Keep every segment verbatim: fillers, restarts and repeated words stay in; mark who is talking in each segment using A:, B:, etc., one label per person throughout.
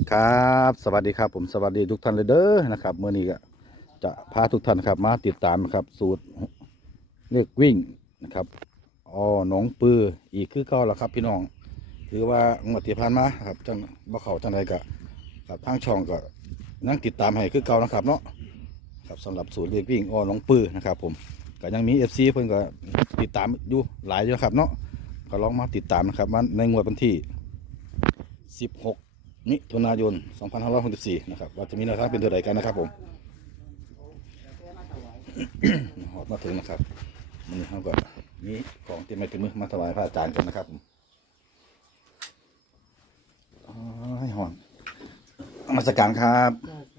A: ครับสวัสดีครับผมสวัสดีทุกท่านเลยเด้อนะครับเมื่อนี้ก็จะพาทุกท่านนะครับมาติดตามนะครับสูตรเลขวิ่งนะครับอ๋อหนองปืออีกคือเก่าแล้วครับพี่น้องถือว่างวดที่ผ่านมาครับจังบ่เข้าจังไดก็ครับทางช่องก็นั่งติดตามให้คือเก่านะครับเนาะครับสำหรับสูตรเลขวิ่งอ๋อหนองปือนะครับผมก็ยังมี เอฟ ซี เพิ่นก็ติดตามอยู่หลายอยู่นะครับเนาะก็ลองมาติดตามนะครับว่าในงวดวันที่สิบหกมิถุนายน สองพันห้าร้อยหกสิบสี่ นะครับว่าจะมีแนวทางเป็นตัวใดกันนะครับผม หอดมาถึงนะครับมันนี้เขาก็มีของที่ไม่ถึงมือมาถวายพระอาจารย์กันนะครับผมให้หอนนมัสการครับ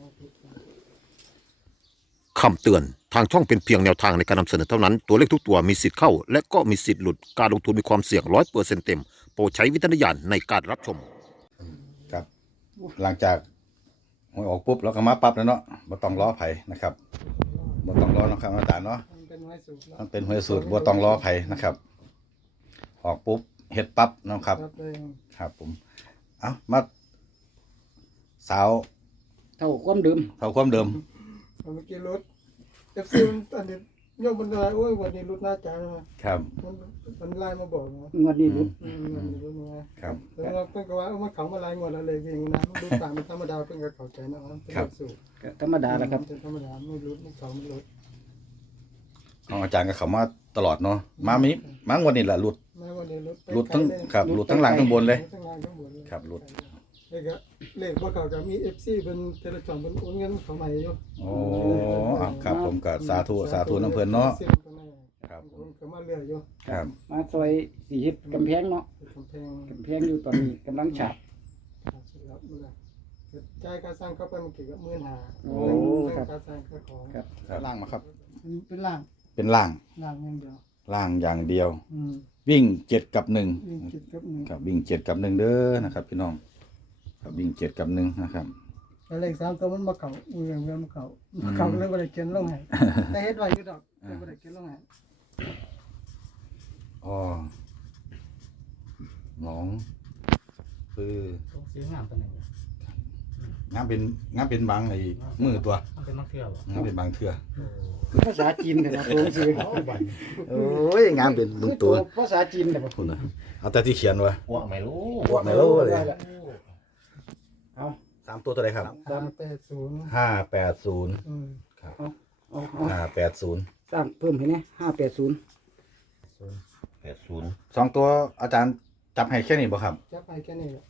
B: คำเตือนทางช่องเป็นเพียงแนวทางในการนำเสนอเท่านั้นตัวเลขทุกตัวมีสิทธิ์เข้าและก็มีสิทธิ์หลุดการลงทุนมีความเสี่ยงร้อยเปอร์เซ็นต์เต็มโปรดใช้วิจารณญาณในการรับชม
A: ครับหลังจากหวยออกปุ๊บเราก็มาปั๊บแล้วเนาะบ่ต้องล้อไผ่นะครับบ่ต้องล้อนะครับอาจารย์เนาะมันเป็นหวยสูตรบ่ต้องล้อไผ่นะครับออกปุ๊บเฮ็ดปั๊บนะครับครับผมเอ้ามาสาว
C: เท่าความเดิม
A: เท่าความเดิม
D: เมื่อกี้รถเอฟซีมันอันนี้โยมบรรดาโอ้ยวันนี้รถหน้าจ้านะครับมันมันไล่มาบอกนะ
C: งวดนี้รุด
D: อืมมันรถมา
A: ครับ
D: แล้วเราเพิ่งก็ว่ามันเขามาไล่หมดแล้วเลยเองนะรถตามมันธรรมดาเพิ่งก็เข้าใจนะมันเป็นรถสูบ
C: ก็ธรรมดาแหละครับ
D: เป็นธรรมดาไม่รถไม่เขาไม่รถ
A: ของอาจารย์ก็เข้ามาตลอดเนาะมามีมางวดนี้แหละหลุด
D: ไม่วันนี้รถ
A: หลุดทั้งครับหลุดทั้งหลังทั้งบนเลย
D: ทั้งล่างทั้งบนเลย
A: ครับหลุด
D: เลขก็เลขว่าเขาจะมีเอฟซีเป็นเทเลจอมเป็นโอนเงินเขาใหม่อยู่
A: โอ้อ่ะครับผมก็สาธุสาธุน้ำเพลินเนาะ ครับผม
D: ก็มาเรื่อยอยู่
A: ครับ
C: มาซอยสีเฮ็ดกำแพงเนาะ
D: กำแพง
C: กำแพงอยู่ตอนนี้กำลังฉาบ
D: จ่ายค่าสร้างเข้าไปมันเกี่ยวกับหมื่นห้า
C: โอ้ครับ
D: ค่าสร้างค่าของ
C: ครับ
A: ครับล่างมาครับ
D: เป็นล่าง
A: เป็นล่าง
D: ล่างอย่างเดียว
A: ล่างอย่างเดียว
D: อืม
A: วิ่งเจ็ดกับหนึ่ง
D: วิ่งจิตกับหนึ่ง
A: ครับวิ่งเจ็ดกับหนึ่งเด้อนะครับ พี่น้องครับวิ่งเจ็ดกับหนึ่งนะครับ
D: แต่เลขสามตัวมันมาเก่าอุ้ยเงินมันเก่ามาเก่าเลยบ่ได้เขียนลงให้แต่เฮ็ดไว้อยู่ดอกแต่บ่ได้เขียนลงให้
A: อ๋อหนองคือ
E: เสียงงามตัวหนึ่ง
A: งามเป็นงามเป็นบางไอ้มือตัว
E: มันเป็นมะเขือเหรอง
A: ามเป็นบางเทือ
C: ภาษาจีนกันครับผมสิ
A: โอ้ยงามเป็นบางตัว
C: ภาษาจีนแต่
A: คุณนะเอาแต่ที่เขียนไว้
E: อ้วกไม่รู้
A: พวกไหนรู้เลย
C: เอา
A: สามตัวตัวไหนครับ
D: สามแปดศูนย์
A: ห้าแปดศูนย์
D: อืม
A: ครับ
C: เอาเอา
A: ห้าแปดศูนย์
C: สร้างเพิ่มให้แน่ห้าแปดศูนย์
B: แปดศูนย์
A: สองตัวอาจารย์จับให้แค่นี้บ่ครับ
D: จับไปแค่นี้แหละ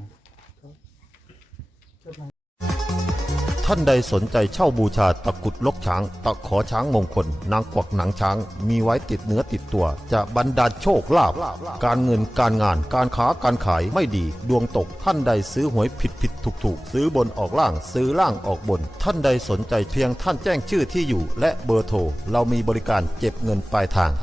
D: จับไป
B: ท่านใดสนใจเช่าบูชาตะกรุดลกช้างตะขอช้างมงคลนางกวักหนังช้างมีไว้ติดเนื้อติดตัวจะบรรดาลโชคลาภการเงินการงานการค้าการขายไม่ดีดวงตกท่านใดซื้อหวยผิดผิดถูกถูกซื้อบนออกล่างซื้อล่างออกบน ท่านใดสนใจเพียงท่านแจ้งชื่อที่อยู่ และเบอร์โทรเรามีบริการเก็บเงินปลายทาง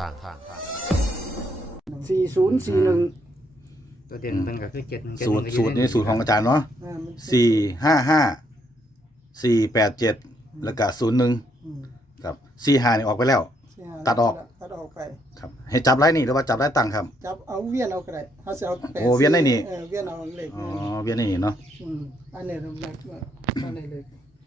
C: สี่ศูนย์สี่หนึ่ง
E: ตัวเด่นมันก็คือเจ็ดหนึ่ง
A: สูตรสูตรนี้สูตรของอาจารย์เนาะ
D: อ่ามัน
A: สี่ห้าห้าสี่แปดเจ็ดแล้วก็ศูนย์หนึ่ง
D: อืม
A: ครับสี่ห้านี่ออกไปแล้ว
D: สี่ห้า
A: ตัดออก
D: ตัดออกไป
A: ครับให้จับไล่นี่หรือว่าจับไล่ตั้งครับ
D: จับเอาเวียนเอาก็ได้ถ้าจะเอาแปด
A: โอ้เวียนได้นี่
D: เออเวียนเอาเลข
A: อ๋อ
D: นี่
A: เวียนนี่เนาะ
D: อืมอันนี้เราเลขอันนี้เลข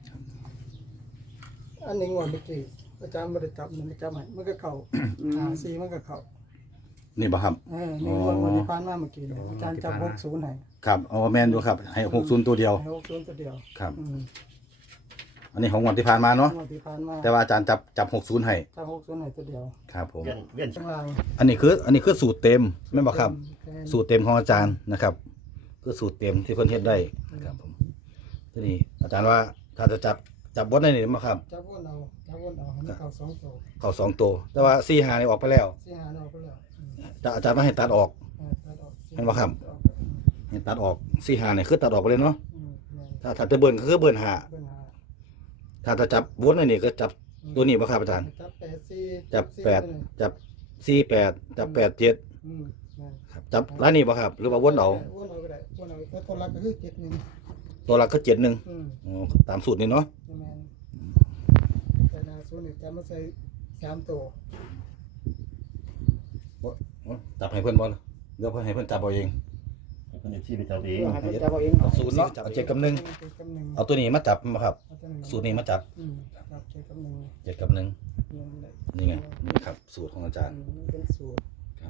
D: อันนี้งวดเมื่อกี้อาจารย์ไม่ได้จับมันไม่จับให้มันก็เข้าอ่าสี่มันก็เข้า
A: นี่บ่ครับ
D: เออนี่งวดวันที่ผ่านมาเมื่อกี้เนี่ยอาจารย์จับหกศูนย์ให้
A: ครับอ๋อแมนอยู่ครับให้หกศูนย์ตัวเดียว
D: ให้หกศูนย์ตัวเดียว
A: ครับ
D: อืม
A: อันนี้ของงวันที่ผ่านมาเนาะ
D: งวดที่ผ่านมา
A: แต่ว่าอาจารย์จับจับหกศูนย์ให้
D: จับหกศูนย์ให้ตัวเดียว
A: ครับผม
B: เวียนเวียน
D: ข้างล่าง
A: อันนี้คืออันนี้คือสูตรเต็มไม่นบอกครับ
D: แค่
A: สูตรเต็มของอาจารย์นะครับคือสูตรเต็มที่เพิ่นเฮ็ดได้นะครับผมทีนี้อาจารย์ว่าถ้าจะจับจับบดได้นี่มั้งครับ
D: จับวนเอาจับวนเอาให้มันเข้าสองตัว
A: เข้าสองตัวแต่ว่าสี่หานี่ออกไปแล้ว
D: สี่หาเอาไปแล้วอืม
A: แต่อาจารย์ว่าให้ตัดออก
D: เออตัดออก
A: เห็นบ่ครับ
D: ตัดออกอืม
A: ให้ตัดออกสี่หานี่คือตัดออกไปเลยเนาะ
D: อืมแม่น
A: ถ้าถ้าจะเบิ่นก็คือเบิ่นหา
D: เป็นหา
A: ถ้าจะจับบดได้นี่ก็จับตัวนี้บ่ครับอาจารย์
D: จับแปดสี่
A: จับ
D: สี่
A: แปด
D: ไปเลย
A: จับสี่แปดจับแปดเจ็ด
D: อืมแม่น
A: ครับจับร้านนี้บ่ครับหรือว่าวนเอา
D: วนเอาก็ได้วนเอาแต่ตัวหลักก็คือเจ็ดหนึ่ง
A: ตัวหลักก็เจ็ดหนึ่ง
D: อืม
A: อ๋อตามสูตรนี้เนาะ
D: แม่นแต่หนาศูนย์นี่จะมาใส่สามตัว
A: จับให้เพื่อนบอลเดี๋ยวเพื่อนให้เพื่อนจับเอาเอง
B: เคนเอฟซีไปจับเอง
C: เพื่อให้เขาจับเอาเอง
A: เอาศูนย์เนาะเอาเจ็ดกับหนึ่ง
D: เจ็ดกับหนึ่ง
A: เอาตัวนี้มาจับมาครับ
D: เอาตัวหนึ่ง
A: สูตรนี้มาจับ
D: อืมครับเจ็ดกับหนึ่ง
A: เจ็ดกับหนึ่ง
D: รวมเลย
A: นี่ไงนี่ครับสูตรของอาจารย์
D: อืมนี่เป็นสูตร
A: ครับ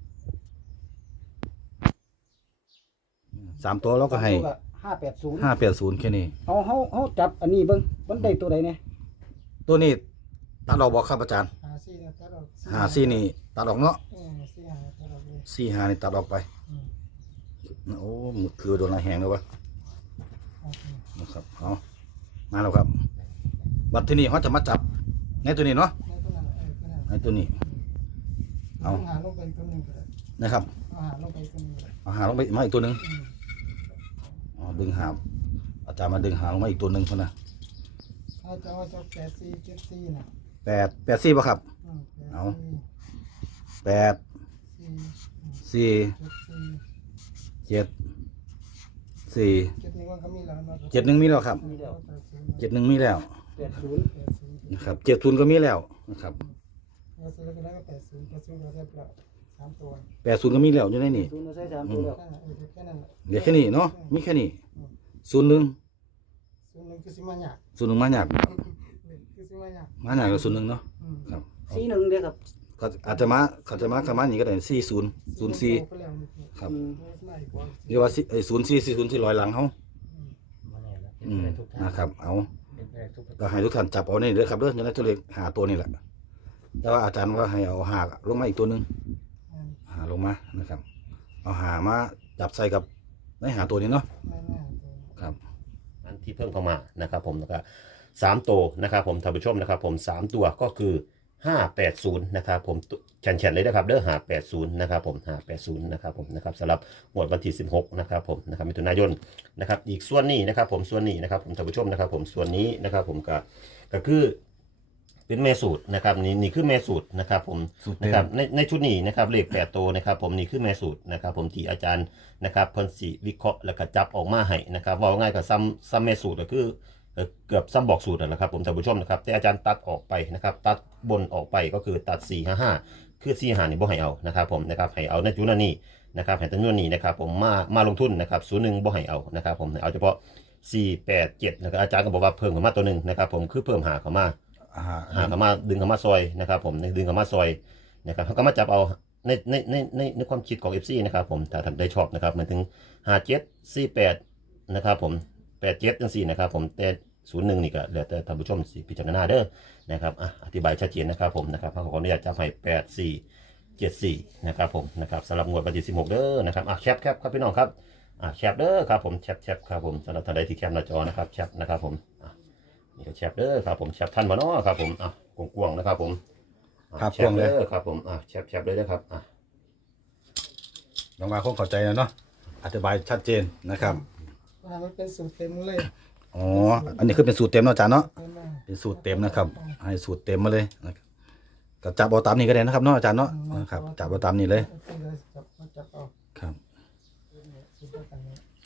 A: สามตัวเราก็ให้
C: ห้าแปดศูนย์
A: ห้าแปดศูนย์แค่นี้
C: เอาเฮาเฮาจับอันนี้เบิ่งมันได้ตัวใดเนี่ย
A: ตัวนี้ตัดออกบอกครับอาจารย์
D: หาซี่นะตัดออก
A: หาซี่นี่ตัดออกเนาะ
D: เออซี่หาตัดออกเลย
A: ซี่หานี่ตัดออกไป
D: อืม
A: โอ้มือคือโดนอะไรแหงเลยวะ
D: โอเค
A: นะครับเอามาแล้วครับบัดที่นี่เขาจะมาจับในตัวนี้เนาะ
D: แล้วตัวนั้นเออตัวนั้น
A: ในตัวนี้ เอา
D: หาลงไปอีกตัวหนึ่งก็ได้
A: นะครับ
D: เอาหาลงไปอีกตัวหนึ่งก็ได้
A: เอาหาลงไปมาอีกตัวหนึ่ง
D: อืม
A: อ๋อดึงหาอาจารย์มาดึงหาลงมาอีกตัวหนึ่งคนนะ
D: ถ้าจะเอาจะแปดซี่เจ็ดซี่นะ
A: แปดแปดซี่ป่ะครับ
D: อืมแปด
A: เอา
D: ซี่
A: แปด
D: ซี่
A: สี่
D: เจ็ดซี่
A: เจ็ดสี่
D: เจ็ดนี่มันก็มีแล้วนะ
A: เจ็ดหนึ่งมีแล้วครับ
D: มีแล้ว
A: เจ็ดหนึ่งมีแล้ว
C: แปดศูนย์
D: แปดศูนย์
A: นะครับเจ็ดศูนย์ก็มีแล้วนะครับ
D: เราซื้อแล้วก็ได้ก็แปดศูนย์แปดศูนย์เราได้เปล่าสามตัว
A: แปดศูนย์ก็มีแล้วอยู่ในนี่
C: ศูนย์เราใช้สามตัวแล้ว
D: แค่นั้นเออแค่นั้นแหละ
A: เหลือแค่นี้เนาะมีแค่นี้ศูนย์หนึ่ง
D: ศูนย์หนึ่งคือสิมาหยา
A: ศูนย์หนึ่งมาหยาก
D: คือสิมาหยา
A: มาหยากกับศูนย์หนึ่งเนาะ
D: อืม
A: ครับ
C: สี่หนึ่งเด้อครับ
A: ก็อาจจะมาเขาจะมาขมาอย่างนี้ก็ได้สี่ศูนย์ศูนย์สี่
D: ไปแล้วนี่คือ
A: ครับ
C: อืม
D: ไม่กว่า
A: เรียกว่าศูนย์สี่สี่ศูนย์ที่ลอยหลังเขา
E: มาแน่แล้วเป็น
A: อื
E: ไป
A: ม
E: ได้ทุกทาง
A: นะครับเอา
E: เป็นไปได้ทุกประ
A: ก็ให้ทุกท่านจับเอานี่เด้อครับเด้อจะได้ตัวเลขหาตัวนี่แหละแต่ว่าอาจารย์ว่าให้เอาหาลงมาอีกตัวหนึ่ง
D: อืม
A: หาลงมานะครับ เอาหามาจับใส่กับในหาตัวนี้เนาะ
D: ไม่แน่ตัว
A: ครับ
B: อันที่เพิ่มเข้ามานะครับผมแล้วก็สามตัวนะครับผมท่านผู้ชมนะครับผมสามตัวก็คือห้าแปดศูนย์นะครับผมแฉนๆเลยนะครับเด้อห้าแปดศูนย์นะครับผมห้าแปดศูนย์นะครับผมนะครับสำหรับงวดวันที่สิบหกนะครับผมนะครับมิถุนายนนะครับอีกส่วนนี้นะครับผมส่วนนี้นะครับผมท่านผู้ชมนะครับผมส่วนนี้นะครับผมก็ก็คือเป็นเมสูตรนะครับนี่นี่คือเมสูตรนะครับผม
A: สูตรเต็
B: นะ
A: ม
B: ครับในในชุดนี้นะครับเลขแปดตัวนะครับผมนี่คือเมสูตรนะครับผมที่อาจารย์นะครับเพิ่นสิวิเคราะห์แล้วก็จับออกมาให้นะครับว่าง่ายกับซ้ำซ้ำเมสูตรก็คือเอ่อเกือบซ้ำบอกสูตรนั่นแหละครับผมท่านผู้ชมนะครับแต่อาจารย์ตัดออกไปนะครับตัดบนออกไปก็คือตัดสี่ห้าห้าคือสี่ห้านี่บ่ให้เอานะครับผมนะครับให้เอาในจุดนั้นนี่นะครับให้ตั้งจุดนี้นะครับผมมามาลงทุนนะครับศูนย์หนึ่งบ่ให้เอานะครับผมเอาเฉพาะสี่แปดเจ็ดนะครับอาจารย์ก็บอกว่าเพิ่มเข้ามาตัวหนึ่งนะครับผมคือเพิ่มหาเข้ามา
A: อาหาร
B: หาเข้ามาดึงเข้ามาซอยนะครับผมดึงเข้ามาซอยนะครับเขาก็มาจับเอาในในในในในความคิดของ เอฟ ซี นะครับผมถ้าทำได้ชอบนะครับหมายถึงห้าเจ็ดสี่แปดนะครับผมแปดเจ็ดจังสี่นะครับผมแต่ศูนย์หนึ่งนี่ก็เหลือแต่ท่านผู้ชมสิพิจารณาเด้อนะครับอ่ะอธิบายชัดเจนนะครับผมนะครับขออนุญาตจับให้แปดสี่เจ็ดสี่นะครับผมนะครับสำหรับงวดวันที่สิบหกเด้อนะครับอ่ะแคปแคปครับพี่น้องครับอ่ะแคปเด้อครับผมแคปแคปครับผมสำหรับท่านใดที่แคปหน้าจอนะครับแคปนะครับผมอ่ะ นี่ก็แชปเด้อครับผมแชปท่านบ่เนาะครับผมอ่ะกวางๆนะครับผมอ่ะ
A: ครับ
B: แช
A: กวา
B: ป
A: งเลย
B: เด้อครับผมอ่ะแชปแชปเลยนะครับอ่ะ
A: น้องมาคงเข้าใจแล้วเนาะอธิบายชัดเจนนะครับ
D: ว่ามันเป็นสูตรเต็มเลย
A: อ๋ออันนี้คือเป็นสูตรเต็มเนาะอาจารย์เนาะ
D: เต็มเลย
A: เป็นสูตรเต็มนะครับ ให้สูตรเต็มมาเลยนะครับก็จับเอาตามนี้ก็ได้นะครับเนาะอาจารย์เนาะนะครับจับเอาตามนี้เลย
D: ที่เราจับมาจับเอา
A: ครับ
D: สูตรเดียวกันเลย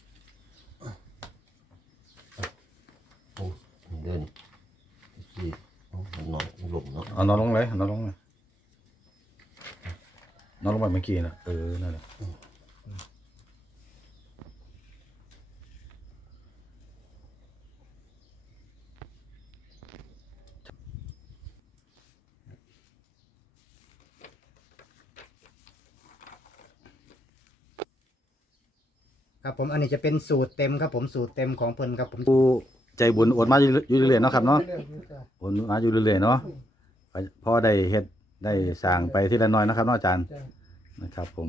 B: โอ้เดินสี่โอ้มันนอนหลงเนาะ
A: เอานอนลงเลยเอานอนลงเลยนอนลงไปเมื่อกี้นะเออนั่นแหละ
E: ครับผมอันนี้จะเป็นสูตรเต็มครับผมสูตรเต็มของเพิ่นครับผม
A: ผู้ใจบุญโอนมาอยู่อยู่เรื่อยๆเนาะครับเนาะ
D: เรื่อยๆจ้ะ
A: โอนมาอยู่เรื่อยๆเนาะไปพอได้เฮ็ดได้สร้างไปทีละน้อยนะครับเนาะอาจารย์
D: จ้ะ
A: นะครับผม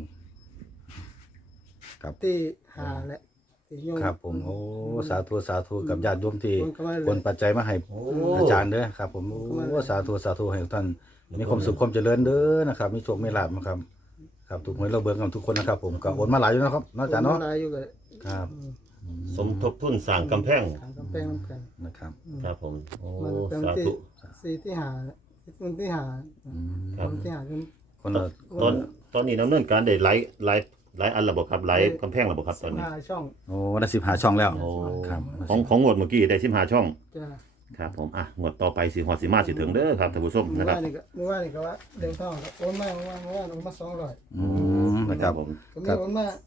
A: ครับ
D: ที่หาและที่โยม
A: ครับผมโอ้สาธุสาธุกับญาติโยมที่
D: คนเข้ามาเลย
A: โอนปัจจัยมาให้อาจารย์เด้อครับผมโอ้สาธุสาธุให้ทุกท่านมีความสุขความเจริญเด้อนะครับมีโชคมีลาภนะครับครับทุกคนเราเบิ่งกันทุกคนนะครับ ผมก็โอนมาหลายอยู่นะครับเนาะอาจารย์เนาะ
D: คหลายอยู่ก็
A: ครับ
B: สมทบทุนสร้างกำแพง
D: ทางกำแพงน้ำกัน
A: นะครับ
B: ครับผมโอ้
D: มันเป็น
B: สา
D: ที่
B: ธุ
D: สี่ที่หาที่คนที่หา
A: อืม
D: คนที่หาจน
A: คนละ
B: ตอนตอนนี้ดำเนินการได้หลายหลายหลายอันระบบครับหลายกำแพงระบบครับตอนนี้
D: หาช่อง
A: โอ้ได้สิบห้าช่องแล้ว
B: โอ้
A: ครับ
B: ของของงวดเมื่อกี้ได้สิบห้าช่อง
D: จ้ะ
B: ครับผมอ่ะงวดต่อไปสิฮอดสิมาสิถึงเด้อครับท่านผู้ชม
D: เมื่
B: นะ
D: อ
B: ครั
D: วา
B: บ
D: นนี่ก็เมื่อวานนี่ก็ว่าเดินทางก็โอนมาเมื่อวานเมื่อวานโอนมาสองร้อย
A: อืมนะครับ
B: ผม
D: ก็มีโอนมา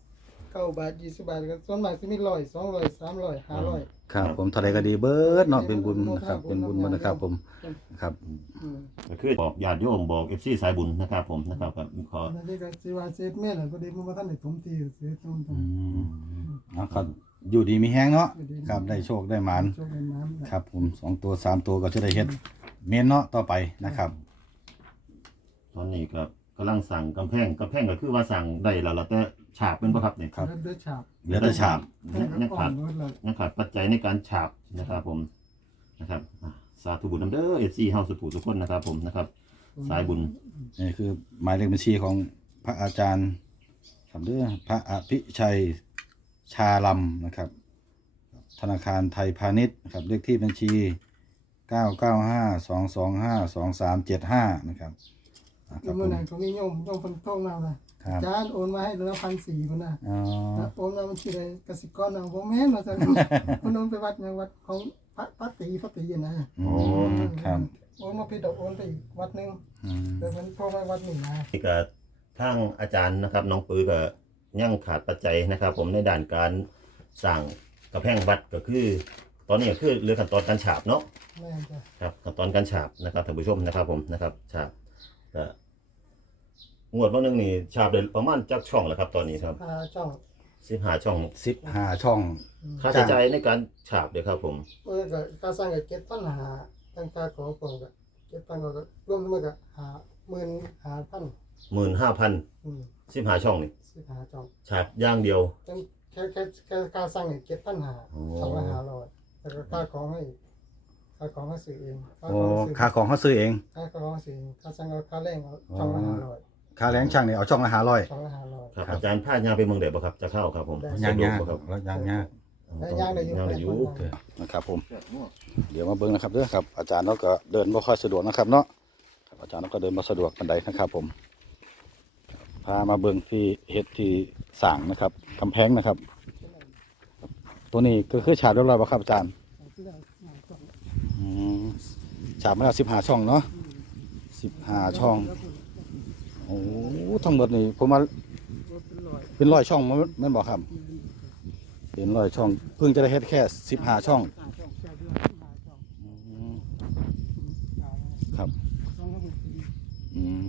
D: เก้าบาทยี่สิบบาทก็ส่วนมากสิมีร้อยสองร้อยสามร้อยห้าร้อย
A: ครับผมเท่าไรก็ดีเบิดเนาะเป็นบุญนะครับเป็นบุญมันนะครับผมครับ
D: อืม
B: ก็คือบอกญาติโยมบอกเอฟซีสายบุญนะครับผมนะครับก็ขอ
D: อันนี้ก็สิว่าเศษแม่น่ะพอดีมันบ่ทันได้ถมทีเศษตรงตร
A: อื
D: ง
A: มเอาครับอยู่ดีมีแห้งเนาะครับได้โชคได้หมาน
D: โชคในน้ำ
A: ครับผมสองตัวสามตัวก็จะได้เฮ็ดเมนเนาะต่อไปนะครับ
B: ตอนนี้ก็กำลังสั่งกำแพงกำแพงก็คือว่าสั่งได้แล้วเราแต่ฉาบเป็นปะครับเนี่ย
A: ครับ
D: แล้วด้วยฉาบ
A: เหลือแต่ฉาบ
B: ยังขาด
D: อ่อนเลย
B: ยังขาดปัจจัยในการฉาบนะครับผมนะครับอ่ะสาธุบุญน้ำเด้อเอฟซีเฮาสุภูทุกคนนะครับผมนะครับสายบุญ
A: นี่คือหมายเลขบัญชีของพระอาจารย์ครับเด้อพระอภิชัยชาลัมนะครับ ธนาคารไทยพาณิชย์นะครับเลขที่บัญชี เก้า เก้า ห้า สอง สอง ห้า สอง สาม เจ็ด ห้านะครับอ่าค
D: แล้
A: รั
D: ว
A: บผ
D: เมื่อ
A: ม
D: ไหร่เขามีโยมโยมคนโทรมาว่า
A: ครับ
D: อาจารย์โอนมาให้เหลือพันสี่คนน่ะ
A: อ๋อ
D: แล้วโอนมาบัญชีใดกสิกรน่ะบ่แม่นว่าซั่น คนโอนไปวัดหยังวัดของพระพระตรีพระตรีนะ
A: อืมครับ
D: โอนมาผิดดอกโอนไปอีกวัดหนึง
A: อืม
D: แต่มันโทรมาวัดนี้นะ
B: นี่ก็ทางอาจารย์นะครับน้องปือก็ยังขาดปัจจัยนะครับ ผมในด้านการสั่งกระแพงวัดก็คือ ตอนนี้ก็คือเรื่องขั้นตอนการฉาบเนาะ
D: แม่นจ้ะ
B: ครับขั้นตอนการฉาบนะครับท่านผู้ชมนะครับ ผมนะครับฉาบก็งวดวันหนึงนี่ฉาบได้ประมาณจักช่องแหละครับ ตอนนี้ครับ
D: พาช่อง
B: สิบห้าช่อง
A: สิบห้าช่อง
B: ค่าใช้จ่ายในการฉาบเดี๋ยวครับผม
D: เมื่อก็ค่าสร้างก็เจ็ดพันห้าตั้งค่าขอปองก็เจ็ดพันก็รวมทั้งหมดก็ห้าหมื่นห้าพัน
B: หมื่นห้าพัน
D: อืม
B: สิบห้าช่องนี่
D: สิบห้าช่อง
B: ฉาบอย่างเดียว
D: แค่แค่แค่ค่าสร้างเนี่ยเจ็ดพันห้า
B: โอ้
D: ช่องละห้าร้อยแล้วก็ค่าของให้ค่าของให้ซื้อเองค่า
A: โอ้
D: ของซื้อ
A: ค่าของเขาซื้อเอง
D: ค่าของซื้อเองค่าสร้างก็ค่าแรงเอาช่องละห้าร้อย
A: ค่าแรงช่างเนี่ยเอาช่องละห้าร้อย
D: ช่องละห้าร้อย
B: ครับ
A: ครับ
B: อาจารย์พาญาไปเมืองเด็ดบ่ครับจะเข้าครับผม
A: ยาง
B: สะดวก
A: ยาก
B: บ่ครับ
A: แล้วยางยาก
D: แล้วย่างได้อยู่
B: ย่างได้อยู่
D: แปดพัน
A: นะครับผม เดี๋ยวมาเบิ้งนะครับเด้อครับอาจารย์เราก็เดินไม่ค่อยสะดวกนะครับเนาะครับอาจารย์เราก็เดินมาสะดวกปันใดนะครับ ผมพามาเบิ้งที่เฮ็ดที่สั่งนะครับกำแพงนะครับ ตัวนี้ก็คือฉาบเรียบร้อยป่ะครับอาจารย์อืมฉาบมาแล้วสิบห้าช่องเนาะสิบห้าช่องโอ้ทั้งหมดนี่ผมมาเป็นร้อยช่องแม่นบอกครับเป็นร้อยช่อง เพิ่งจะได้เฮ็ดแค่สิบห้าช่องอืมครับ อืม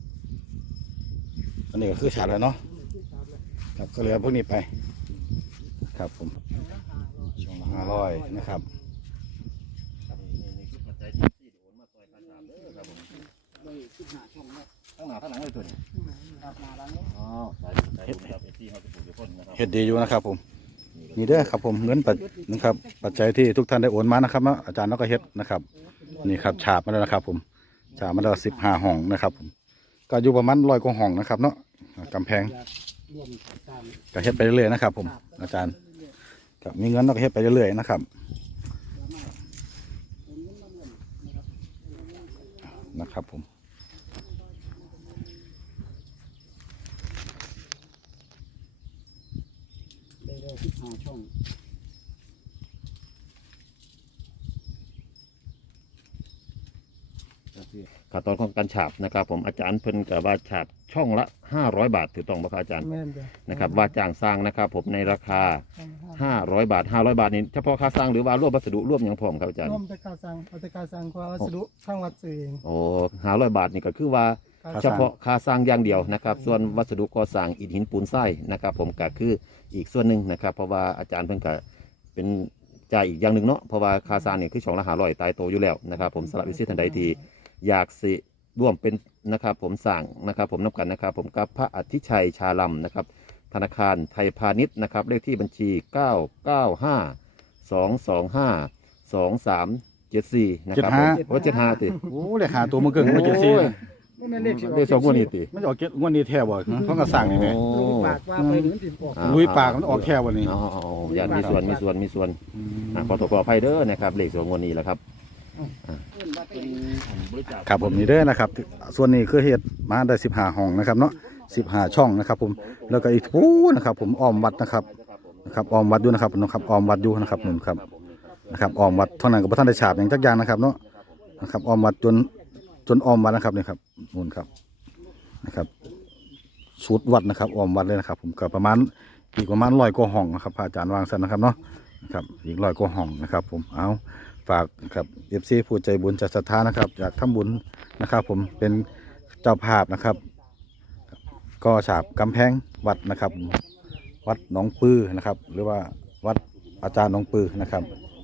A: อันนี้ก็คือฉาบแล้วเนาะครับก็เหลือพวกนี้ไป ครับผมช่องละห้าร้อยนะครับ
B: ข้างหน้าข้างหลังเลยตัวนี้อ๋อสายสายบุญครับเอฟซีเฮาสุภูทุกคนนะครับ
A: เฮ็ดดีอยู่นะครับผมนี่เด้อครับผมเงินปัจนะครับ ปัจจัยที่ทุกท่านได้โอนมานะครับเนาะอาจารย์เราก็เฮ็ดนะครับ นี่ครับฉาบมาแล้วนะครับ ผมฉาบมาแล้วสิบห้าห้องนะครับผมก็อยู่ประมาณร้อยกว่าห้องนะครับเนาะกำแพงก็เฮ็ดไปเรื่อยๆนะครับ ผมอาจารย์ครับมีเงินเราก็เฮ็ดไปเรื่อยๆนะครับนะครับผม
C: ได้ได้สิบห้าช่อง
B: ขั้นตอนของการฉาบนะครับ ผมอาจารย์เพิ่นก็ว่าฉาบช่องละห้าร้อยบาทถูกต้องบ่ครับอาจารย์
D: แม่นจ้ะ
B: นะครับว่าจ้างสร้างนะครับ ผมในราคาห้าร้อยบาทห้าร้อยบาทนี่เฉพาะค่าสร้างหรือว่ารวมวัสดุรวมหยังพร้อมครับอาจารย์
D: ร่วมแต่ค่าสร้างเอาแต่ค่าสร้างความวัสดุข้างวัดซื้อเอง
B: โอ้ห้าร้อยบาทนี่ก็คือว่า
D: ค่า
B: เฉพาะค่าสร้างอย่างเดียวนะครับ ส่วนวัสดุก่อสร้างอิฐหินปูนทรายนะครับ ผมก็คืออีกส่วนหนึ่งนะครับ เพราะว่าอาจารย์เพิ่นก็เป็นจ่ายอีกอย่างหนึ่งเนาะเพราะว่าค่าสร้างนี่คือช่องละห้าร้อยตายโตอยู่แล้วนะครับ ผมสำหรับวิสิทันใดที่อยากสิร่วมเป็นนะครับ ผมสั่งนะครับ ผมนับกันนะครับ ผมกับพระอธิชัยชาลัมนะครับ ธนาคารไทยพาณิชย์นะครับเลขที่บัญชี เก้า เก้า ห้า สอง สอง ห้า สอง สาม เจ็ด สี่นะครับผมโอ้เจ็ดห้าติ
A: โอ้เลขหาตัวมันเกินมันเจ็ดสี่
B: โอ้ย
C: บ่แม่นเลขสิออก
B: เลขสองคนนี้ติ
A: มันจะออกเก็ตงวดนี้แท้บ่เพราะกระสั่งนี่แหม
C: ลุงปากว่าไปถึงสิบออก
B: อ่า
A: ลุยปากมันออกแค่วันนี้
B: อ๋ออ๋ออ๋ออย่ามีส่วนมีส่วนมีส่วนอ่าขอโทษขออภัยเด้อนะครับเลขสองคนนี้แหละครับ
A: ครับผมนี่เด้อนะครับ ส่วนนี้คือเฮ็ดมาได้สิบห้าห้องนะครับเนาะสิบห้าช่องนะครับ ผมแล้วก็อีกทูนะครับ ผมอ้อมวัดนะครับนะครับอ้อมวัดอยู่นะครับนะครับอ้อมวัดอยู่นะครับนุ่นครับนะครับอ้อมวัดเท่านั้นก็บ่ทันได้ฉาบอย่างจักอย่างนะครับเนาะนะครับอ้อมวัดจนจนอ้อมวัดนะครับนี่ครับนุ่นครับนะครับสุดวัดนะครับอ้อมวัดเลยนะครับ ผมก็ประมาณอีกประมาณร้อยกว่าห้องนะครับพระอาจารย์วางสันนะครับเนาะนะครับอีกร้อยกว่าห้องนะครับ ผมเอาฝากครับเอฟซีผู้ใจบุญจัดศรัทธานะครับอยากทำบุญนะครับ ผมเป็นเจ้าภาพนะครับ ก็ฉาบกำแพงวัดนะครับ วัดหนองปือนะครับ หรือว่าวัดอาจารย์หนองปือนะครับ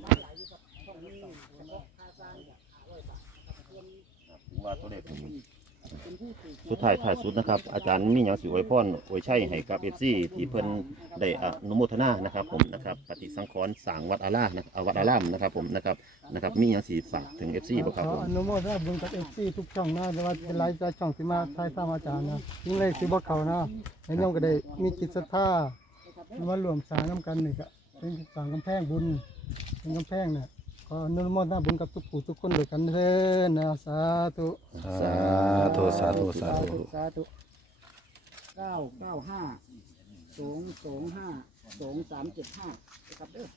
B: ว่าตัวเลขสุดท้ายท้ายสุดนะครับอาจารย์มีหยังสิอวยพรอวยชัยให้กับ เอฟ ซี ที่เพิ่นได้อนุโมทนานะครับผมนะครับปฏิสังขรณ์สร้างวัดอารามนะอ่าวัดอารามนะครับผมนะครับนะครับมีหยังสิฝากถึง เอฟ ซี บ่ครับ
C: ข
B: ผ
C: อ
B: ม
C: อนุโมทนาบุญกับเอฟซีทุกช่องนะแต่ว่าเป็นหลายช่องที่มาทายสามอาจารย์นะยิ่งเลยสิบ่เขานะแล้วโยมก็ได้มีจิตศรัทธามาร่วมสร้างน้ำกันนี่ก็เป็นสร้างกำแพงบุญเป็นกำแพงเนี่ยขออนุโมทนาบุญกับทุกผู้ทุกคนด้วยกันเถิดนะสาธุ
A: สาธุสาธุสาธุ
C: สาธุเก้าเก้าห้าสองสองห้าสองสามเจ็ดห้านะครับเด้อ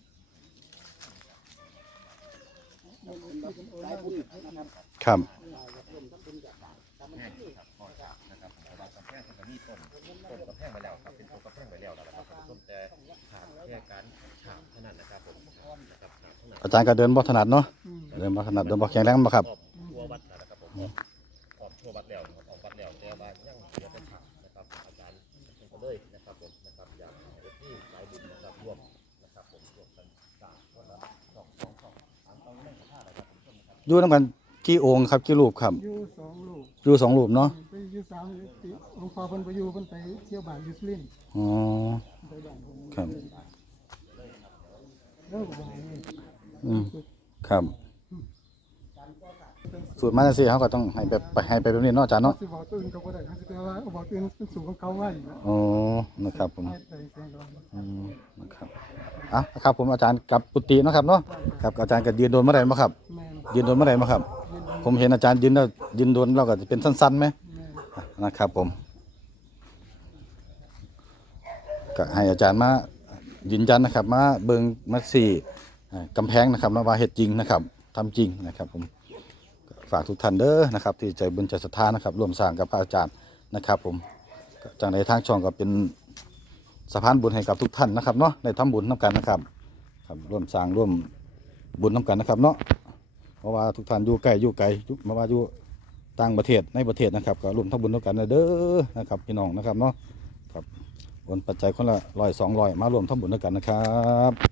A: ครับ อาจารย์ก็เดินบ่ถนัดเนาะเดินบ่ถนัดเดินบ่แข็งแรงบ่ครับ
B: ทั่ววัดนะครับผมออกทั่ววัดแล้วนะครับออกวัดแล้วแต่ว่ายังเหลือแต่ฉากนะครับอาจารย์เพิ่นก็เลยนะครับผมนะครับอยากให้ที่สายบุญนะครับร่วมนะครับผมร่วมกันสร้างวัดละสองสองสองสามต้องเล่นท่านะครับผมชมนะครับ
A: อยู่นำกันกี่องค์ครับกี่รูปครับ
C: อยู่สองลูก
A: อยู่สองรูปเนาะ
C: ไปอยู่สามหลวงพ่อเพิ่นไปอยู่เพิ่นไปเที่ยวบ้านอยู่สุรินทร์
A: อ๋อ
C: ไปบ้านเพิ่น
A: ครับ
C: เลิกบ่ายนี่
A: อืมครับสูตรมาจังซี่เขาก็ต้องให้แบบไปให้ไปแบบนี้เนาะอาจารย์เนาะ
C: สิบอกตัวอื่นก็บ่ได้เขาสิแต่ว่าบอกตัวอื่นเป็นสูงของเขาว่าอยู่แล้ว
A: อ๋อนะครับผม
C: ให้ได้เสียงร้อง
A: อืมนะครับอ่ะนะครับผมอาจารย์กับปุติเนาะครับเนาะครับอาจารย์ก็ยืนโดนเมื่อไหร่มาครับ
C: แม่น
A: ยืนโดนเมื่อไหร่มาครับ ผมเห็นอาจารย์ยืนแล้วยืนโดนเราก็จะเป็นสั้นๆไหม
C: แม่น
A: อ่ะนะครับผมก็ให้อาจารย์มายืนยันนะครับ มาเบิงมาสี่อ่ากำแพงนะครับมาว่าเหตุจริงนะครับทำจริงนะครับผมก็ฝากทุกท่านเด้อนะครับ ที่ใจบุญใจศรัทธานะครับร่วมสร้างกับพระอาจารย์นะครับ ผมก็จังในทางช่องก็เป็นสะพานบุญให้กับทุกท่านนะครับเนาะได้ทำบุญน้ำกันนะครับครับร่วมสร้างร่วมบุญน้ำกันนะครับเนาะเพราะว่าทุกท่านอยู่ใกล้อยู่ไกลอยู่มาว่าอยู่ต่างประเทศในประเทศนะครับก็ร่วมทำบุญน้ำกันเด้อนะครับพี่น้องนะครับเนาะครับโอนปัจจัยคนละร้อยสองร้อยมารวมทำบุญด้วยกันนะครับ